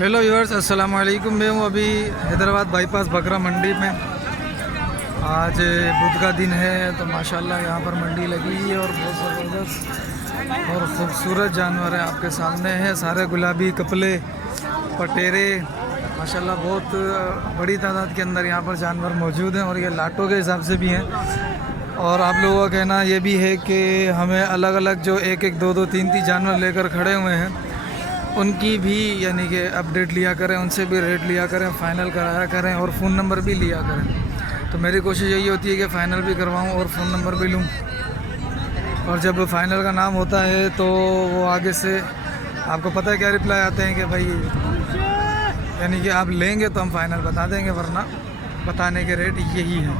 Hello viewers, अस्सलाम वालेकुम। मैं हूँ अभी हैदराबाद बाईपास बकरा मंडी में। आज बुध का दिन है तो माशाल्लाह यहाँ पर मंडी लगी है और बहुत ज़बरदस्त और ख़ूबसूरत जानवर है आपके सामने है। सारे गुलाबी कपले पटेरे माशाल्लाह बहुत बड़ी तादाद के अंदर यहाँ पर जानवर मौजूद हैं और ये लाटों के हिसाब से भी हैं। और आप लोगों का कहना ये भी है कि हमें अलग अलग जो एक एक दो दो तीन तीन जानवर लेकर खड़े हुए हैं उनकी भी यानी कि अपडेट लिया करें, उनसे भी रेट लिया करें, फ़ाइनल कराया करें और फ़ोन नंबर भी लिया करें। तो मेरी कोशिश यही होती है कि फ़ाइनल भी करवाऊं और फ़ोन नंबर भी लूं। और जब फाइनल का नाम होता है तो वो आगे से आपको पता है क्या रिप्लाई आते हैं कि भाई यानी कि आप लेंगे तो हम फ़ाइनल बता देंगे, वरना बताने के रेट यही हैं।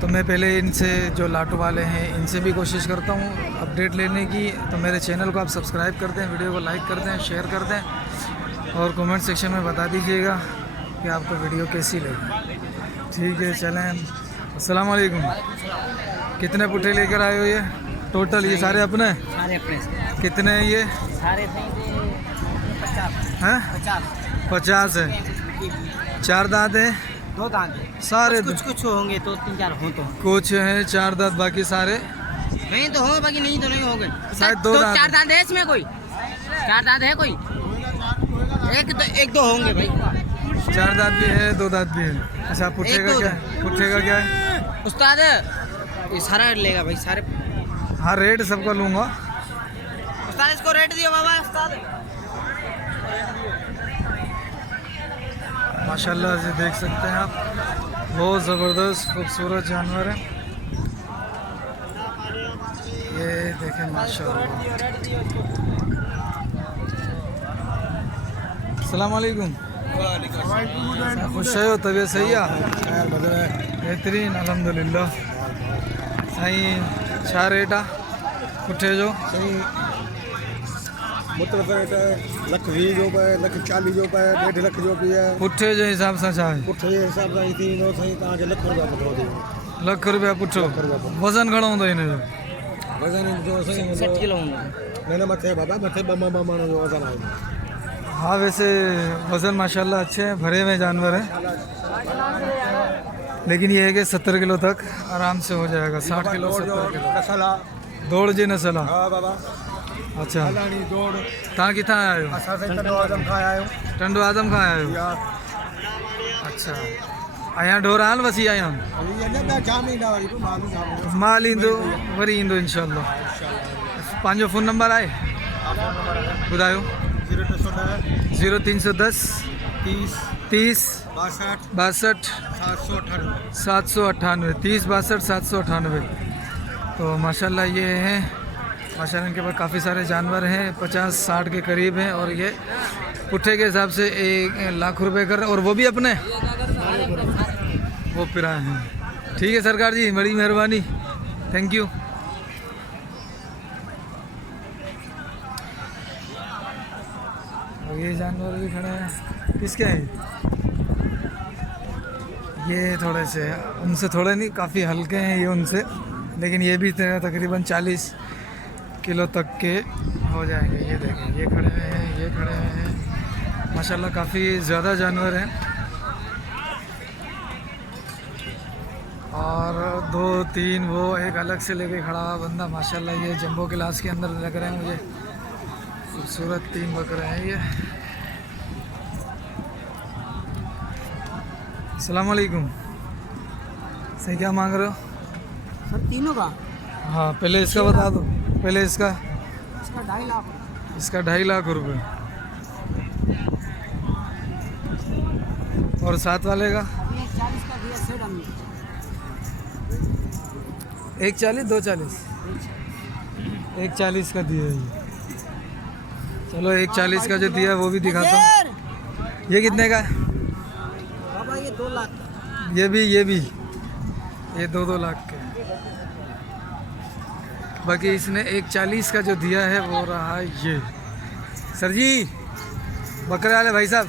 तो मैं पहले इनसे जो लाटो वाले हैं इनसे भी कोशिश करता हूँ अपडेट लेने की। तो मेरे चैनल को आप सब्सक्राइब कर दें, वीडियो को लाइक कर दें, शेयर कर दें और कमेंट सेक्शन में बता दीजिएगा कि आपको वीडियो कैसी लगी। ठीक है, चलें। अस्सलाम वालेकुम। कितने पुट्ठे लेकर आए हो ये टोटल? ये सारे अपने कितने हैं ये? सारे हैं 50 है। 4 दांत है? 2 दांत सारे कुछ होंगे तो 3-4 हो तो कुछ हैं 4 दांत, बाकी सारे नहीं तो हो, बाकी नहीं तो नहीं होंगे। शायद 2 दांत। 4 दांत है इसमें, कोई 4 दांत है, कोई एक दो होंगे भाई। 4 दांत भी है, 2 दांत भी है। अच्छा, पुट्ठे का क्या है? पुट्ठे का क्या है उस्ताद? ये सारा लेगा भाई, सारे। हाँ, रेट सबका लूँगा। उस्ताद इसको रेट दियो बाबा। उस्ताद माशाल्लाह से देख सकते हैं आप, बहुत ज़बरदस्त खूबसूरत जानवर है ये। देखें माशाल्लाह। अस्सलाम वालेकुम। खुश है हो? तबीयत सही है? बेहतरीन अल्हम्दुलिल्लाह। सही। छा रेट आ पुट्ठे जो? ₹1,20,000, ₹1,40,000, ₹1.5 लख जो भी है। पुट्ठे जे हिसाब सां छा आहे? पुट्ठे जे हिसाब सां थी वेंदो साईं तव्हांखे ₹1,00,000 पुठो थी वेंदो। ₹1,00,000 पुट्ठो। वज़न घणो हूंदो हिन जो? वज़न जो साईं 60 किलो होंगे। न मथे बाबा, मथे ॿ माण्हू जो वज़न आहे। हाँ, वैसे वज़न माशाल्लाह अच्छे हैं, भरे हुए जानवर हैं, लेकिन ये है कि 70 किलो तक आराम से हो जाएगा। 60 किलो 70 किलो नसला दौड़ जी नस्ल आहे। हा बाबा, अच्छा, हलाणी दौड़। तव्हां किथां आया आहियो? असां साईं टंडो आज़म खां आया आहियूं। टंडो आज़म खां आया आहियो? या अच्छा, अञा ढोर हाल वसी आया आहिनि? ॿिया जाम ईंदा वरी पोइ माण्हू जाम। माल ईंदो वरी ईंदो इंशाल्लाह। पंहिंजो फ़ोन नंबर आहे? ॿुधायो। 0310 30 62 798 30 62 798। तो माशाल्लाह ये हैं, माशाल्लाह इनके पास काफ़ी सारे जानवर हैं, 50-60 के करीब हैं और ये पुट्ठे के हिसाब से ₹1,00,000 कर रहे हैं। और वो भी अपने वो पिराए हैं। ठीक है सरकार जी, बड़ी मेहरबानी, थैंक यू। और ये जानवर भी खड़े हैं, किसके हैं ये? थोड़े से उनसे थोड़े नहीं, काफ़ी हल्के हैं ये उनसे, लेकिन ये भी तकरीबन 40 किलो तक के हो जाएंगे। ये देखें, ये खड़े हुए हैं, ये खड़े हुए हैं, माशाल्लाह काफ़ी ज़्यादा जानवर हैं। और 2-3 वो एक अलग से लेके खड़ा हुआ बंदा, माशाल्लाह ये जंबो क्लास के अंदर लग रहे हैं मुझे। खूबसूरत 3 बकरे हैं ये। अस्सलाम वालेकुम। सही, क्या मांग रहे हो? सर तीनों का? हाँ, पहले इसका बता दो। पहले इसका 2.5 लाख। इसका 2.5 लाख रुपए। और साथ वाले का 40 का दिया सेट हमने। 140 240 140 का दिया है ये। चलो 140 का जो दिया है वो भी दिखाता हूँ। ये कितने का है? बाबा ये 2 लाख। ये भी ये 2-2 लाख के। बाकी इसने 140 का जो दिया है वो रहा ये। सर जी, बकरे वाले भाई साहब,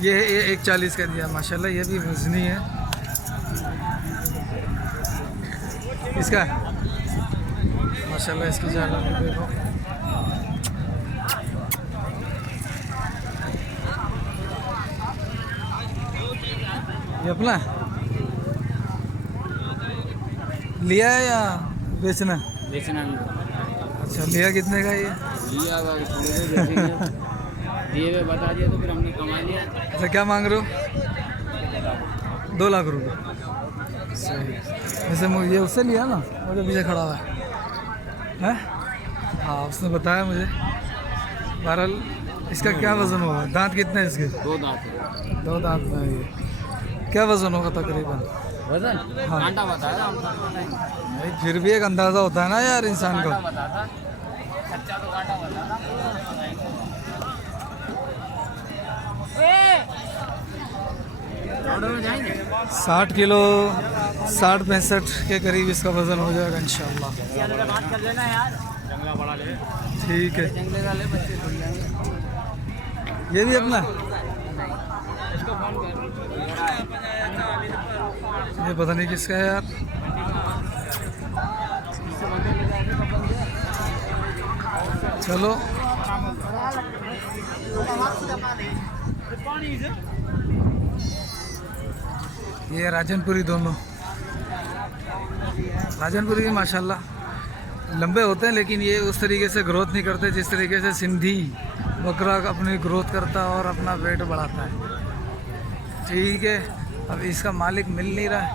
ये 140 का दिया। माशाल्लाह ये भी वजनी है। इसका माशाल्लाह इसकी झालर देखो। ये अपना है? लिया है या बेचना? बेचना अच्छा, लिया कितने का ये? लिया दिए बता दिया तो फिर हमने कमा लिया। अच्छा, क्या मांग रहे हो? 2 लाख रुपए। सही। वैसे ये उससे लिया ना, वो जो पीछे खड़ा हुआ है? हाँ, उसने बताया मुझे। बहरहाल इसका क्या वज़न होगा? दांत कितने हैं इसके? 2 दांत है। 2 दांत में है ये। क्या वज़न होगा तकरीबन? वजन हाँ। कांटा बताया हम तो बताएंगे। भाई फिर भी एक अंदाज़ा होता है ना यार इंसान को। कांटा बताता सच्चा तो कांटा बताता। 60 किलो, 60-65 के करीब इसका वज़न हो जाएगा इंशाल्लाह। बात कर लेना यार, जंगला बड़ा ले। ठीक है। जंगले वाले बच्चे खुल जाएंगे। ये भी अपना? इसको फोन कर। ये पता नहीं किसका है यार। चलो, ये राजनपुरी दोनों। राजनपुरी के माशाल्लाह लंबे होते हैं, लेकिन ये उस तरीके से ग्रोथ नहीं करते जिस तरीके से सिंधी बकरा अपनी ग्रोथ करता है और अपना वेट बढ़ाता है। ठीक है, अब इसका मालिक मिल नहीं रहा है,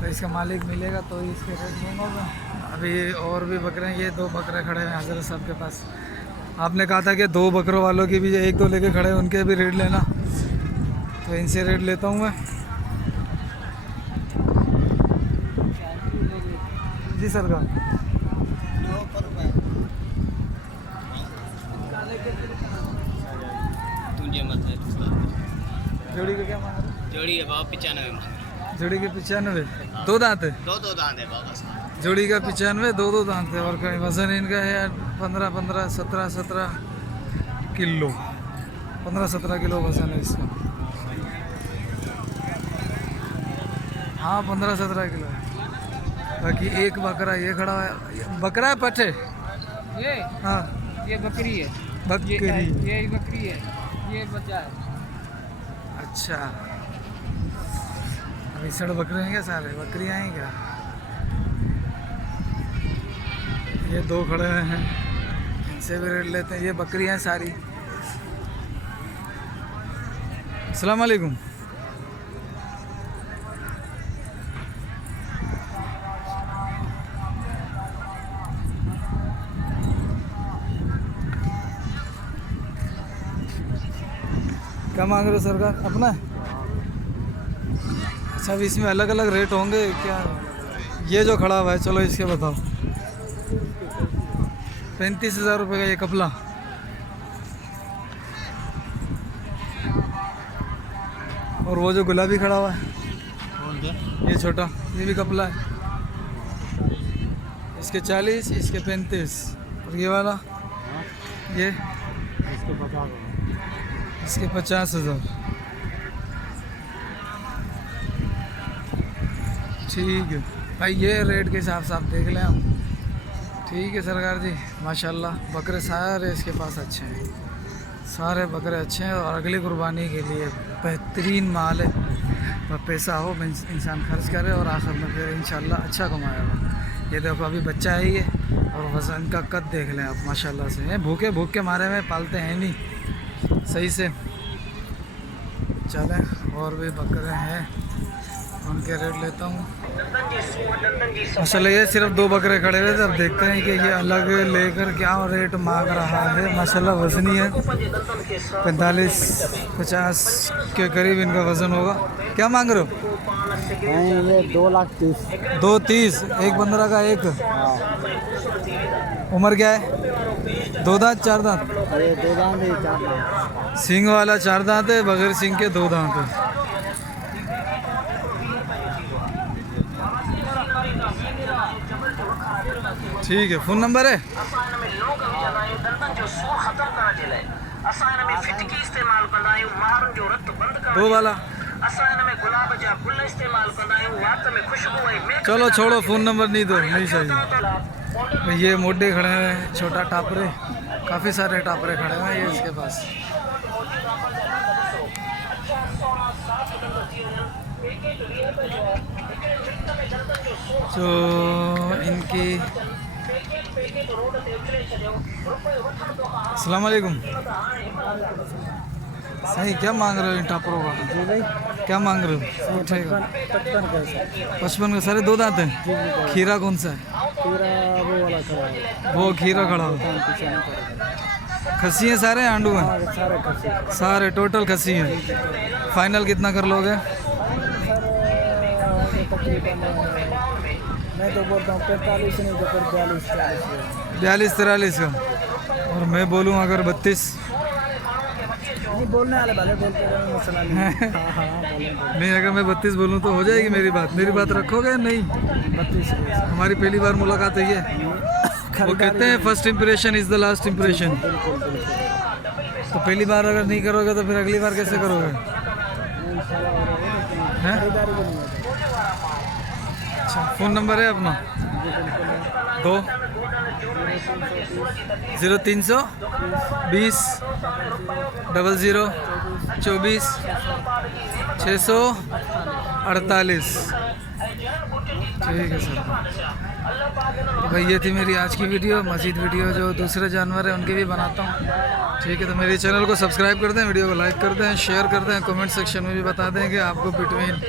तो इसका मालिक मिलेगा तो इसके रेट दूंगा मैं। अभी और भी बकरे हैं, ये 2 बकरे खड़े हैं हज़रत साहब के पास। आपने कहा था कि 2 बकरों वालों की भी 1-2 लेके खड़े हैं, उनके भी रेट लेना, तो इनसे रेट लेता हूँ मैं। जी सरकार, तुझे मत है। जोड़ी का क्या मांग रहे हो? जोड़ी है बाबा 95 में। जोड़ी के 95? 2 दांत है? 2 दांत है बाबा। जोड़ी का 95, 2 दांत है। और कहीं वज़न इनका है यार 15-15, 17-17 किलो, 15-17 किलो वज़न है इसका। हाँ, 15-17 किलो है। बाकी एक बकरा ये खड़ा है। बकरा है पठे? ये हाँ, ये बकरी है। बकरी। ये बकरी है, ये बच्चा है। अच्छा, अभी सड़ बकरे हैं क्या? सारे बकरियाँ हैं क्या? ये 2 खड़े हैं, इनसे भी रेट लेते हैं। ये बकरियाँ हैं सारी। अस्सलाम वालेकुम। क्या मांग रहे हो सरकार? अपना है? अच्छा, अब इसमें अलग अलग रेट होंगे क्या? ये जो खड़ा हुआ है, चलो इसके बताओ। 35,000 रुपये का ये कपला। और वो जो गुलाबी खड़ा हुआ है, ये छोटा, ये भी कपला है। इसके 40, इसके 35। और ये वाला, ये इसके 50,000। ठीक है भाई, ये रेट के हिसाब से आप देख लें हम। ठीक है सरकार जी, माशाल्लाह बकरे सारे इसके पास अच्छे हैं, सारे बकरे अच्छे हैं और अगली कुर्बानी के लिए बेहतरीन माल है। तो पैसा हो इंसान खर्च करे और आखिर में फिर इंशाल्लाह अच्छा कमाएगा। ये देखो अभी बच्चा है ये, और वज़न का कद देख लें आप माशाल्लाह से। ये भूखे भूख के मारे में पालते हैं नहीं सही से। चलें, और भी बकरे हैं, उनके रेट लेता हूँ। माशाल्लाह ये सिर्फ 2 बकरे खड़े हुए थे। अब देखते हैं कि ये अलग लेकर क्या रेट मांग रहा है। माशाल्लाह वज़नी है, 45-50 के करीब इनका वज़न होगा। क्या मांग रहे हो? ये 2,30,000। 2,30,000 एक 15 का एक। उम्र क्या है? 2 दांत 4 दांत? ये 2 दांत है, 4 दांत। सींग वाला 4 दांत है, बगैर सींग के 2 दांत है। ठीक है, फ़ोन नंबर है? वो वाला। चलो छोड़ो, फ़ोन नंबर नहीं दो, नहीं चाहिए। ये मोटे खड़े हैं, छोटा टापरे, काफ़ी सारे टापरे खड़े हैं ये इसके पास। जो इनकी अस्सलाम वालेकुम। सही क्या मांग रहे हो इन टापरों का? जी भाई क्या मांग रहे हो? उठेगा 55 का। सारे दो दांत हैं। खीरा कौन सा है? पूरा वो वाला खड़ा है वो खीरा खड़ा हो। खस्सी हैं सारे आंडू हैं? सारे खर्चे सारे टोटल खस्सी हैं। फाइनल कितना कर लोगे? तकरीबन मैं तो बोलता हूँ 45 नहीं तो 42 42-43 का। और मैं बोलूँ अगर 32? नहीं बोलने वाले भले बोलते रहे मसला नहीं। हाँ बोलें नहीं, अगर मैं 32 बोलूँ तो हो जाएगी मेरी बात? मेरी बात रखोगे नहीं? 32 हमारी पहली बार मुलाकात है ये। वो कहते हैं first impression is the last impression. तो पहली बार अगर नहीं करोगे तो फिर अगली बार कैसे करोगे? हैं? अच्छा, फ़ोन नंबर है अपना? 2 0320 00 24 648। ठीक है सर। तो भाई ये थी मेरी आज की वीडियो। मज़ीद वीडियो जो दूसरे जानवर हैं उनकी भी बनाता हूँ। ठीक है, तो मेरे चैनल को सब्सक्राइब कर दें, वीडियो को लाइक कर दें, शेयर कर दें, कमेंट सेक्शन में भी बता दें कि आपको बिटवीन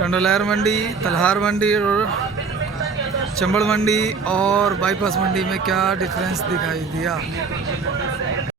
टंडोलायर मंडी, तलहार मंडी और चंबड़ मंडी और बाईपास मंडी में क्या डिफरेंस दिखाई दिया।